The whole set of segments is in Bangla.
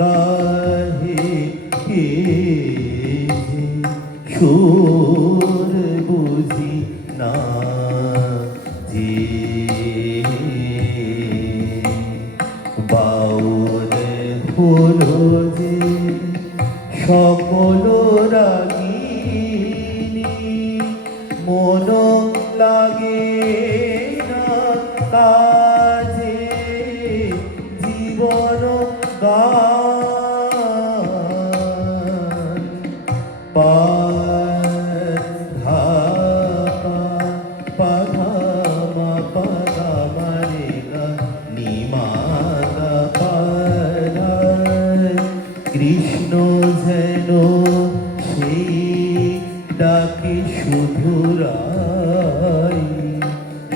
গাহে কে সুর বুঝি না যে বাউল হলো যে সকল রাগিনী মন লাগে না কাজে জীবন গান পাধা পাধা মা পাধা মারে গা নিমাদা পাধা কৃষ্ণ যেন সেই ডাকে শুধুরাই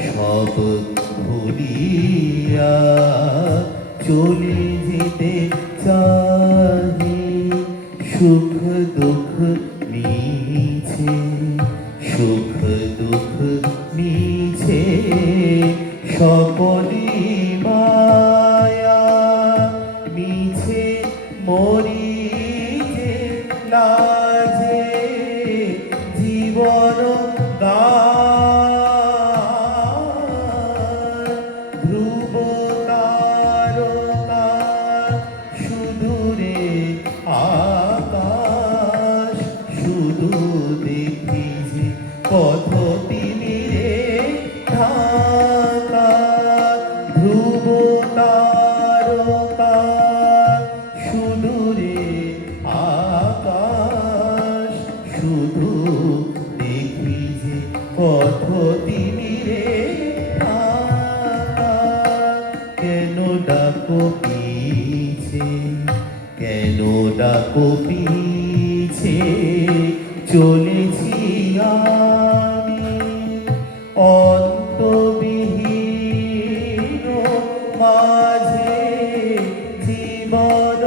সব ভুলিয়া চলে যেতে চাহি সুখ দুঃখ মিছে সুখ দুঃখ মিছে সকলি মায়া মিছে মরি যে লাজে জীবন ধ্রুব তারকা সুদূরে আকাশ শুধু দেখি যে পথ তিমিরে ঢাকা ধ্রুব তারকা সুদূরে আকাশ শুধু দেখি যে পথ তিমিরে ঢাকা কেন ডাকো পিছে কেন ডাকো পিছে চলেছি আমি অন্তবিহীন মাঝে জীবন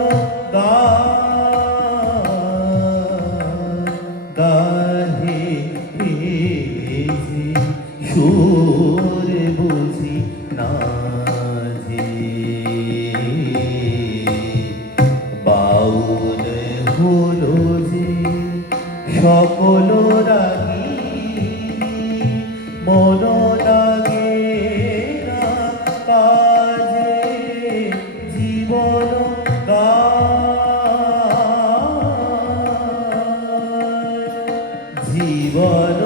গাহে সুর বুঝি না যে বাউল হলো যে সকল রাগিনী মন লাগে না কাজে জীবন জীবন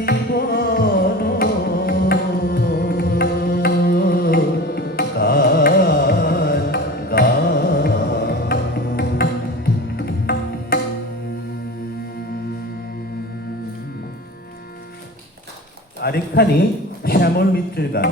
জীবন আরেকখানি শ্যামল মিত্রের গান।